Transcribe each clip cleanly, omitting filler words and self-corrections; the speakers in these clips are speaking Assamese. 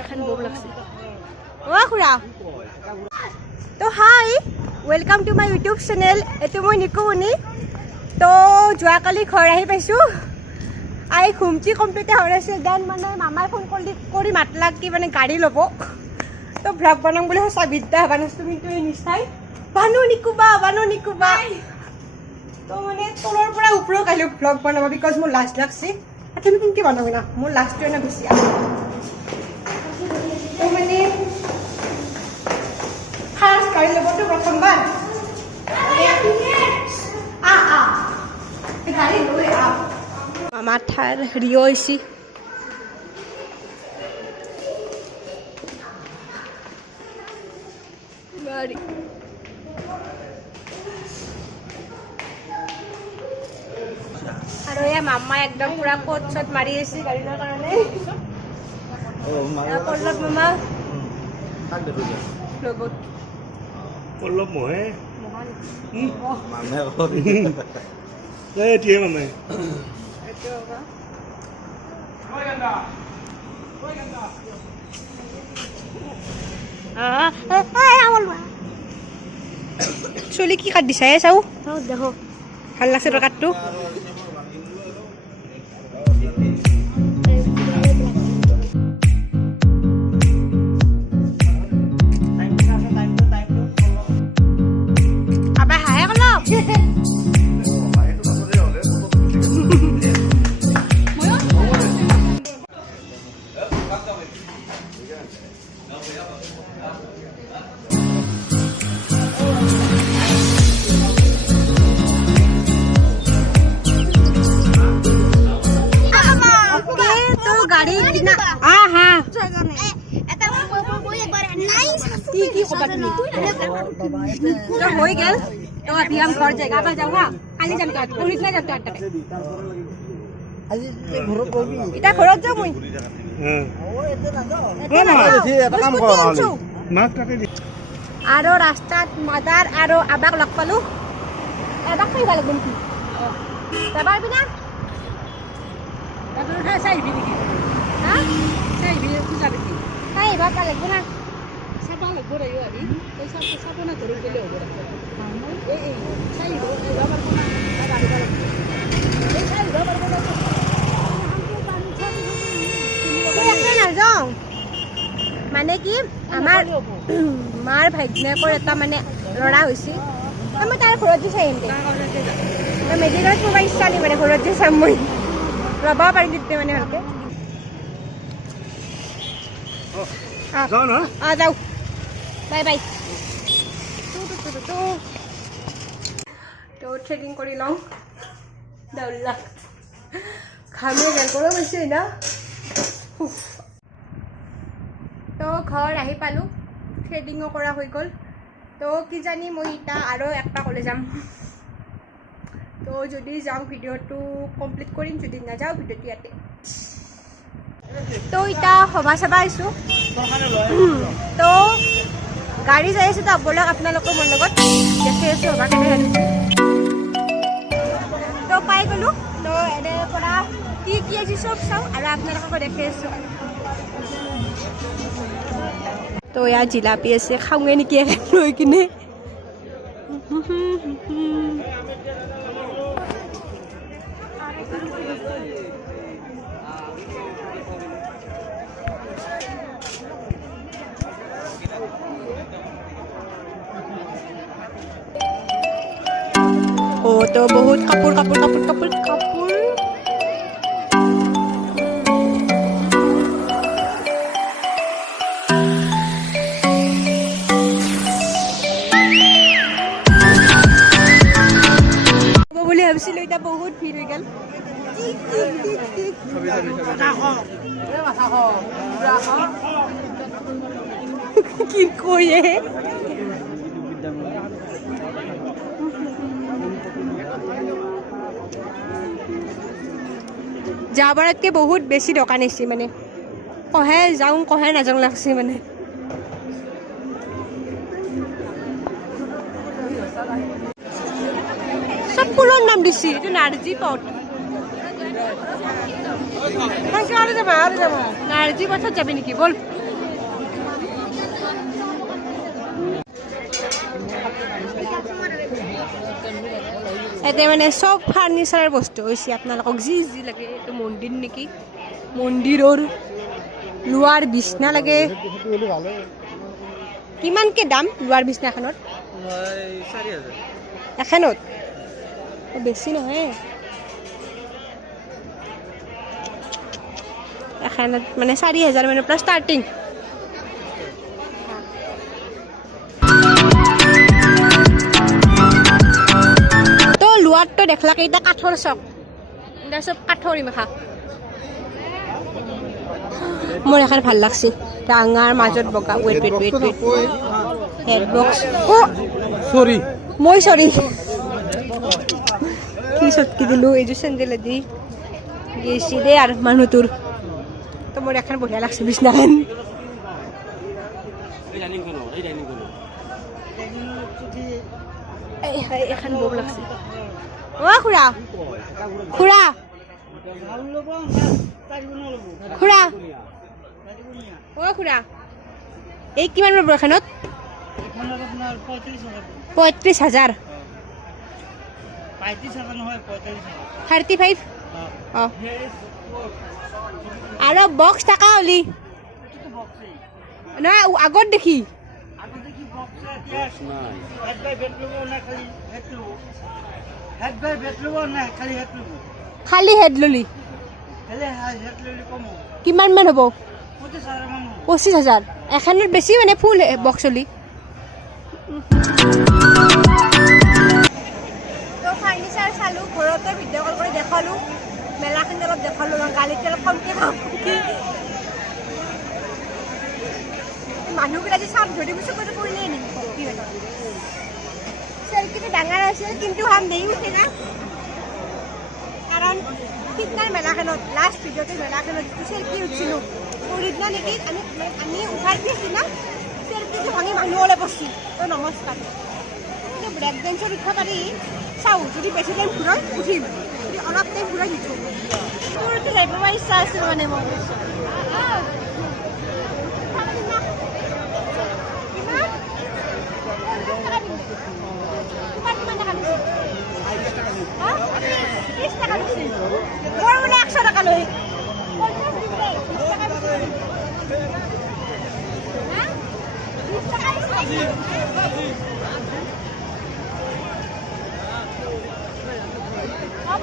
এখন বম লাগছে অ' খুৰা তো hi welcome to my YouTube channel এইটো মই নিকুমণি তো যোৱাকালি ঘৰ আহি পাইছোঁ আই ঘুমটি কমপ্লিটে হৈ আছে দেন মানে মামাই ফোন কৰি মাতলাক কি মানে গাড়ী ল'ব তো ভ্লগ বনাম বুলি সঁচা বিদ্যা বানাইছোঁ কিন্তু এই নিচাই বানু নিকুবা তো মানে তলৰ পৰা ওপৰত আহিলোঁ ভ্লগ বনাব বিকজ মোৰ লাজ লাগছে তুমি কেনেকৈ বনাবি না মোৰ লাজটো এনে বেছি তো মানে ফাৰ্ষ্ট গাড়ী ল'বতো প্ৰথমবাৰ গাড়ী লৈ মামাৰ ঠাইৰ ৰিঅ' হৈছে গাড়ী আৰু এয়া মামা একদম পুৰা কোট চট মাৰি আছে গাড়ীৰ কাৰণে পল্লৱ মামা লগত পল্লৱ মহে এতিয়াই মানে চুলি কি কাট দিছা চাও দেখো ভাল লাগছে তোৰ কাটটো हो गया तो अभी हम घर जाएगा अब जाऊंगा काली जाम तो पुलिस ना जाते अटके আজি ঘৰত কৰিবি এটা ঘৰত যাম মই এটা কাম কৰ মাক কাটি দি আৰু ৰাস্তাত মাদাৰ আৰু আবাক লগ পালো এটা খাই ভাল লাগব কি যাবাৰ বিনা তাতো খাই চাইবি নেকি হা চাইবি পূজা দেখি খাই ভাত লাগব না চাবা লাগব ৰয়ো আজি এই চাব না ধৰি গলে হ'ব এই চাইব যাবাৰ কোনা গাড়ী গাড়ী এই চাই যাবাৰ কোনা মানে কি আমাৰ মাৰ ভাগ্যকৰ এটা মানে ল'ৰা হৈছে মই তাৰ ঘৰত যে চাই আহিম মেডিকেলত মোৰ ইচ্ছা নাই মানে ঘৰত যে চাম মই ৰ'ব পাৰিম তেতিয়া মানে ভালকে যাওঁ বাই বাই তো ট্ৰেকিং কৰি লওঁ দাউলা খামে গেল কৰা হৈছে না তো ঘৰ আহি পালোঁ থ্ৰেডিঙো কৰা হৈ গ'ল তো কিজানি মই এতিয়া আৰু একটা কলে যাম তো যদি যাওঁ ভিডিঅ'টো কমপ্লিট কৰিম যদি নাযাওঁ ভিডিঅ'টো ইয়াতে তো এতিয়া সভা চাবা আহিছোঁ তো গাড়ী যাই আছোঁ তো বলক আপোনালোকৰ মোৰ লগত দেখি আছোঁ সভা কেনেকৈ তো পাই গ'লোঁ তো এনে পৰা কি কি আছে চব চাওঁ আৰু আপোনালোকক দেখি আছোঁ তো ইয়াত জিলাপি আছে খাওঁগে নেকি লৈ কিনে তো বহুত কাপোৰ কাপোৰ কাপোৰ কাপোৰ কাপোৰ বুলি ভাবিছিলোঁ এতিয়া বহুত ভিৰ হৈ গ'ল কি কয়ে যাবাৰতকৈ বহুত বেছি দোকান আহিছে মানে কহে যাওঁ কহে নাযাওঁ লাগছে মানে সব ফুলৰ নাম দিছে এইটো নাৰ্জী পট নাৰ্জী পথত যাবি নেকি বল ইয়াতে মানে চব ফাৰ্নিচাৰৰ বস্তু হৈছে আপোনালোকক যি যি লাগে এইটো মন্দিৰ নেকি মন্দিৰৰ লোৱাৰ বিছনা লাগে কিমানকে দাম লোৱাৰ বিছনাখনত এখনত বেছি নহয় এখনত মানে 4,000 মানৰ পৰা ষ্টাৰ্টিং তো লোৱাৰটো দেখলাকে এতিয়া কাঠৰ চক এতিয়া চব কাঠৰ ইমাখা মোৰ এখন ভাল লাগছে ডাঙৰ মাজত বগা ৱেট হেড বক্স সৰি মই সৰি কি চটকি দিলোঁ এইযোৰ চেণ্ডেলে দি গেছি দে আৰু মানুহটোৰ তো মোৰ এখন বঢ়িয়া লাগছে বিছনাখন এখন বব লাগছে অ' খুৰা খুৰা খুৰা অ' খুৰা এই কিমান পাব এখনত 35,000 35 অঁ আৰু বক্স থকা হলি নহয় আগত দেখি খালি হেড ললি কিমান মান হ'ব 25,000 এখনত বেছি মানে ফুল বক্স হলি তো ফাৰ্নিচাৰ চালোঁ ঘৰতে ভিডিঅ' কল কৰি দেখালোঁ মেলাখিনি অলপ দেখালোঁ গালিটো অলপ কমকৈ খাম মানুহবিলাক যে চাম ধৰি চকুতে পৰিলেই নেকি ভক্তি বেটত চেলকিটো ডাঙৰ আছিল কিন্তু হাম দেৰি উঠে না কাৰণ সিদিনাৰ মেলাখনত লাষ্ট ভিডিঅ'তে মেলাখনত যিটো চেলফি উঠিছিলোঁ পৰিদিনা নেকি আমি উঠাই দিছোঁ না চেলফিটো ভাঙি মানুহ অলপ পৰছি তো নমস্কাৰ কিন্তু ব্ৰেক বেঞ্চত উঠিব পাৰি চাওঁ যদি বেছি টাইম ঘূৰাই উঠিম যদি অলপ টাইম ঘূৰাই দিছোঁ তোৰতো যাই পাব ইচ্ছা আছিল মানে মই মোৰ মানে 100 টকা লৈ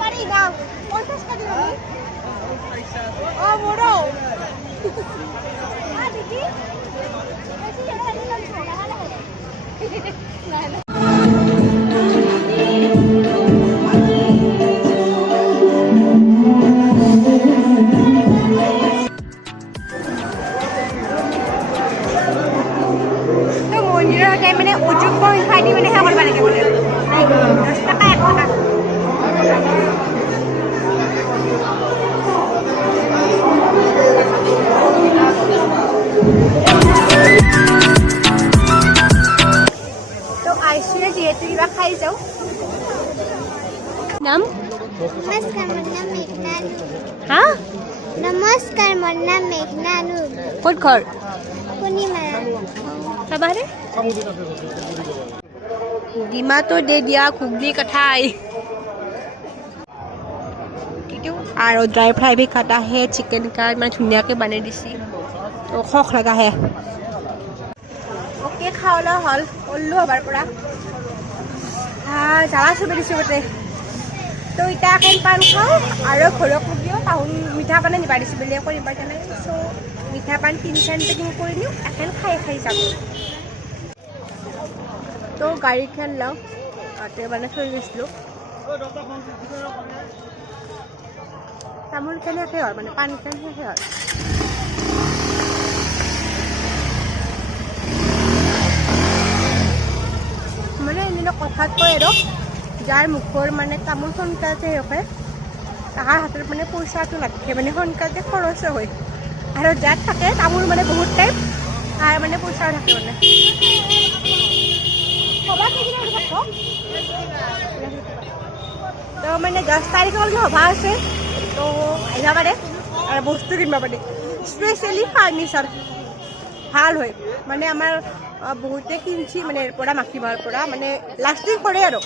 পাৰি না 50 টকা দিবি অঁ মোৰো দেখি মন্দিৰৰ টাইম মানে উজুক খাই দি মানে সেৱা কৰিব লাগে বোলে 10 টকা 1 টকা তো আইসুয়ে যিহেতু কিবা খাই যাওঁ নাম नमस्कार मोर नाम मेघना হা नमस्कार मोर नाम मेघना ক'ত ঘৰ पूर्णिमा চাবাৰে ডিমাটো দে দিয়া ঘুগনি कठाई আৰু ড্ৰাই ফ্ৰাই भी खाता है चिकन का মানে ধুনীয়াকৈ বনাই দিছি তো খখ লগা হে ওকে খাওয়া হল ওল্লু হবার পৰা যাওয়া চবে দিছো গোটে তো ইটা এখন পান খাওঁ আৰু ঘৰক দিও তাহোন মিঠা পানে নিবা দিছো বুলি কৰিব পাৰা নাই সো মিঠা পান 3 পেকিং কৰি নিও এখন খাই যাম তো গাড়ীখন লওঁ তাতে মানে থৈ গৈছিলোঁ তামোল কেনে শেষ হয় মানে পানী কেনে শেষ হয় মানে এনে কথাত কয় আৰু যাৰ মুখৰ মানে তামোল সোনকালতে শেষ হয় তাহাৰ হাতত মানে পইচাটো নাথাকে মানে সোনকালতে খৰচ হয় আৰু যাৰ থাকে তামোল মানে বহুত টাইম তাৰ মানে পইচাও থাকে মানে তো মানে 10 তাৰিখলৈকে সভা আছে তো আহিব পাৰে আৰু বস্তু কিনিব পাৰি স্পেচিয়েলি ফাৰ্নিচাৰ ভাল হয় মানে আমাৰ বহুতে কিনছি মানে ইয়াৰ পৰা মাখিমাৰ পৰা মানে লাষ্টিং কৰে আৰু